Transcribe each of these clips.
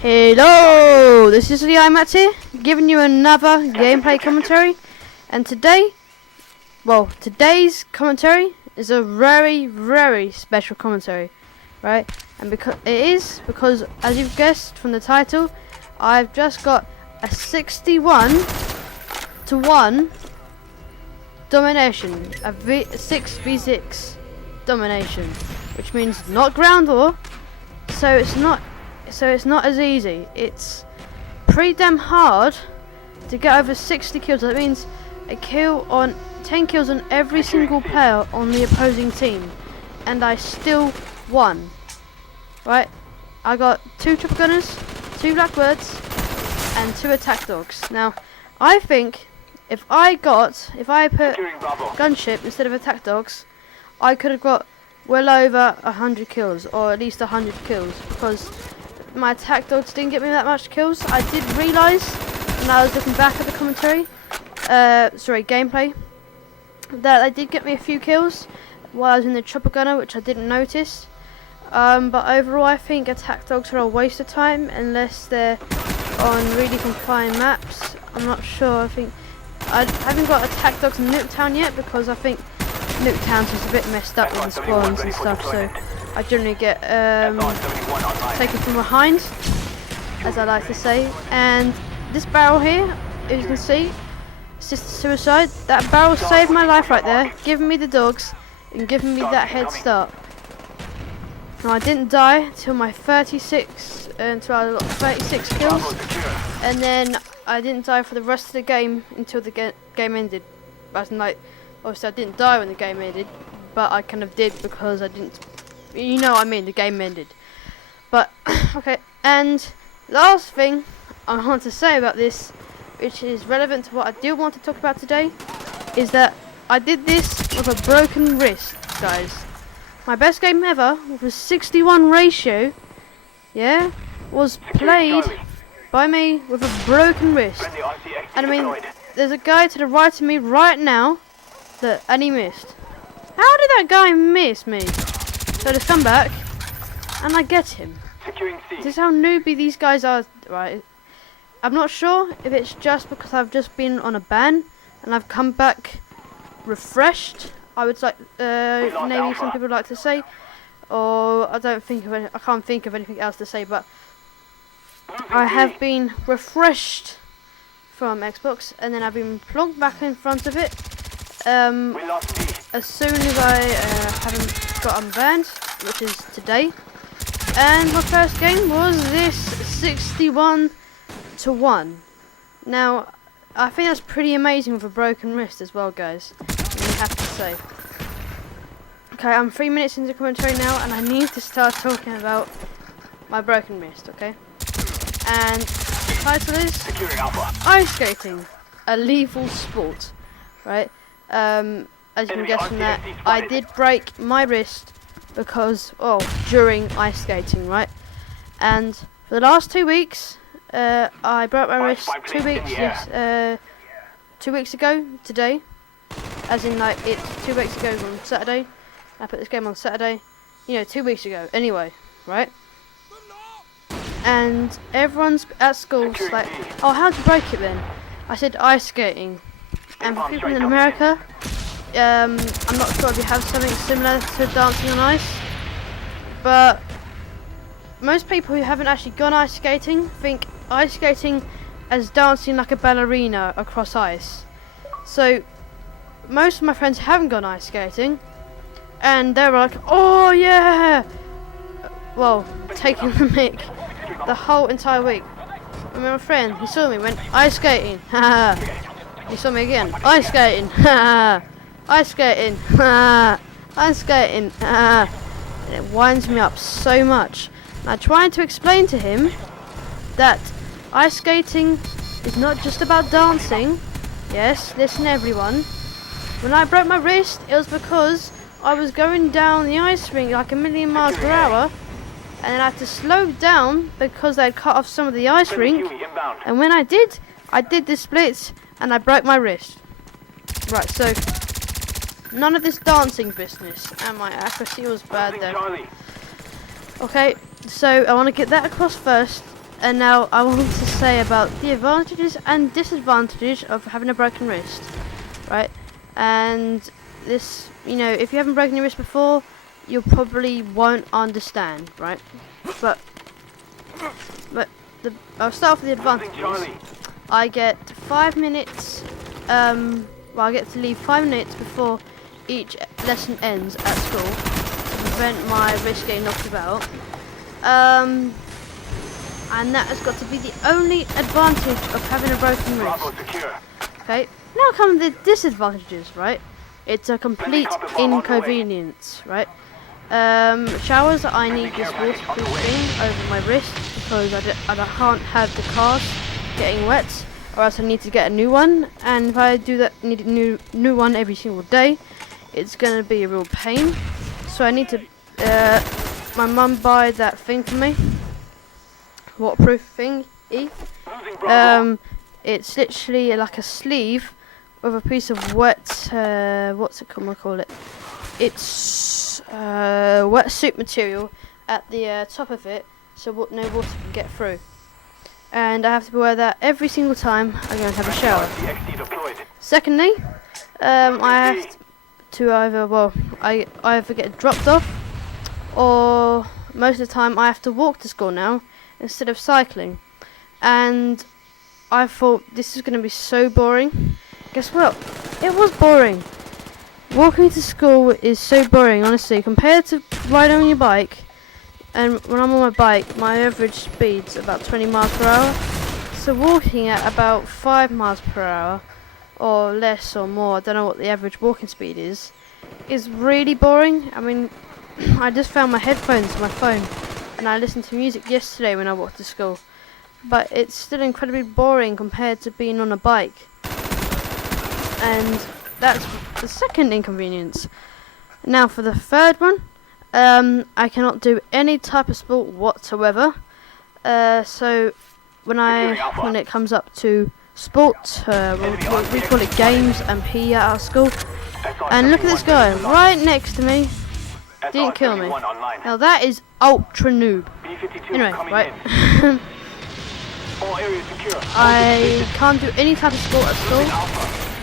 Hello, this is the Matt here, giving you another gameplay commentary, and today's commentary is a very special commentary, right? And because as you've guessed from the title, I've just got a 61-1 domination, a 6v6 domination, which means not ground war, so it's not as easy. It's pretty damn hard to get over 60 kills. That means 10 kills on every single player on the opposing team, and I still won. Right? I got 2 triple gunners, 2 blackbirds, and 2 attack dogs. Now, I think if I put gunship instead of attack dogs, I could have got well over 100 kills, or at least 100 kills, because my attack dogs didn't get me that much kills. I did realise when I was looking back at the gameplay, that they did get me a few kills while I was in the triple gunner, which I didn't notice. But overall, I think attack dogs are a waste of time unless they're on really confined maps. I'm not sure. I think I haven't got attack dogs in Nuketown yet, because I think Nuketown's is a bit messed up with the spawns and stuff, so I generally get taken from behind, as I like to say. And this barrel here, as you can see, it's just a suicide. That barrel saved my life right there, giving me the dogs and giving me that head start. Now, I didn't die until my 36, until I got 36 kills, and then I didn't die for the rest of the game until the game ended. As in, like, obviously I didn't die when the game ended, but I kind of did because I didn't. You know what I mean, the game ended. But, okay, and last thing I want to say about this, which is relevant to what I do want to talk about today, is that I did this with a broken wrist, guys. My best game ever, with a 61 ratio, yeah, was played by me with a broken wrist. And I mean, there's a guy to the right of me right now, and he missed. How did that guy miss me? So to come back, and I get him. This is how newbie these guys are, right? I'm not sure if it's just because I've just been on a ban and I've come back refreshed. I would like, maybe some people like to say, or I can't think of anything else to say. But I have been refreshed from Xbox, and then I've been plonked back in front of it. As soon as I haven't got unbanned, which is today, and my first game was this 61-1. Now, I think that's pretty amazing with a broken wrist as well, guys. I have to say. Okay, I'm 3 minutes into commentary now, and I need to start talking about my broken wrist. Okay, and the title is Ice Skating, a Lethal Sport, right? As you can guess from that, I did break my wrist because, during ice skating, right? And for the last 2 weeks, I broke my wrist 2 weeks, 2 weeks ago today. As in, like, it's 2 weeks ago on Saturday. I put this game on Saturday. 2 weeks ago. Anyway, right? And everyone's at school's like, oh, how'd you break it then? I said ice skating. And for people in America, I'm not sure if you have something similar to dancing on ice, but most people who haven't actually gone ice skating think ice skating as dancing like a ballerina across ice. So most of my friends haven't gone ice skating, and they're like, oh yeah, well, taking the mic the whole entire week. And my friend, he saw me, went ice skating, haha. He saw me again, ice skating, haha. Ice skating, ice skating, and it winds me up so much. And I tried to explain to him that ice skating is not just about dancing. Yes, listen everyone. When I broke my wrist, it was because I was going down the ice rink like 1,000,000 miles per hour, and then I had to slow down because they'd cut off some of the ice rink. And when I did the splits, and I broke my wrist. Right, so none of this dancing business, and my accuracy was bad there. Okay, so I want to get that across first. And now I want to say about the advantages and disadvantages of having a broken wrist, right? And this, you know, if you haven't broken your wrist before, you probably won't understand, right? But I'll start off with the advantages. I get 5 minutes. Well, I get to leave 5 minutes before each lesson ends at school to prevent my wrist getting knocked about. And that has got to be the only advantage of having a broken wrist. Okay, now come the disadvantages, right? It's a complete inconvenience, right? Showers, I need this waterproof thing over my wrist because I can't have the cast getting wet, or else I need to get a new one. And if I do that, need a new one every single day, it's gonna be a real pain. So I need to. My mum buy that thing for me. Waterproof thingy. It's literally like a sleeve with a piece of wet, what's it called? It's wetsuit material at the top of it, so no water can get through. And I have to wear that every single time I'm going to have a shower. Secondly, I have to I either get dropped off, or most of the time I have to walk to school now instead of cycling. And I thought this is going to be so boring. Guess what? It was boring. Walking to school is so boring, honestly, compared to riding on your bike. And when I'm on my bike, my average speed's about 20 miles per hour. So walking at about 5 miles per hour, or less or more, I don't know what the average walking speed is really boring. I mean, I just found my headphones on my phone, and I listened to music yesterday when I walked to school. But it's still incredibly boring compared to being on a bike. And that's the second inconvenience. Now for the third one, I cannot do any type of sport whatsoever. So when it comes up to sport, we call it games and PE at our school. And look at this guy right next to me. Didn't kill me. Now that is ultra noob. Anyway, right. I can't do any type of sport at school,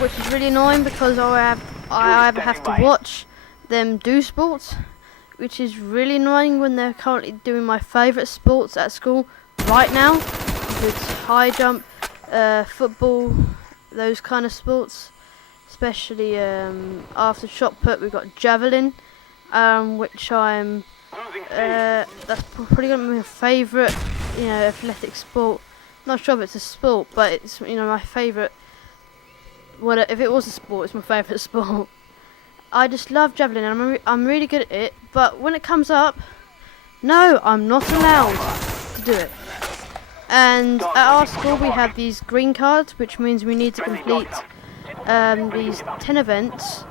which is really annoying because I either have to watch them do sports, which is really annoying when they're currently doing my favourite sports at school right now. It's high jump, football, those kind of sports. Especially after shot put, we've got javelin, which that's probably going to be my favourite, athletic sport. Not sure if it's a sport, but it's my favourite. Well, if it was a sport, it's my favourite sport. I just love javelin, and I'm really good at it. But when it comes up, no, I'm not allowed to do it. And at our school, we have these green cards, which means we need to complete these 10 events,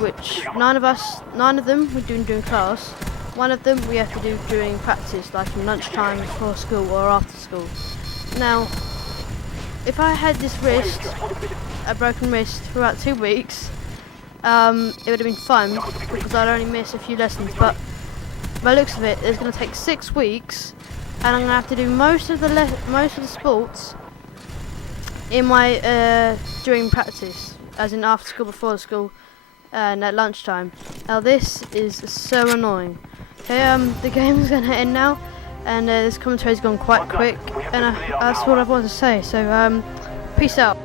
which nine of them we're doing during class. One of them we have to do during practice, like in lunchtime, before school, or after school. Now, if I had this wrist, a broken wrist, for about 2 weeks, it would have been fun because I'd only miss a few lessons. But by the looks of it, it's going to take 6 weeks, and I'm going to have to do most of the sports in my during practice, as in after school, before school, and at lunchtime. Now this is so annoying. Okay, the game is going to end now, and this commentary's gone quite quick, and that's what I wanted to say. So, peace out.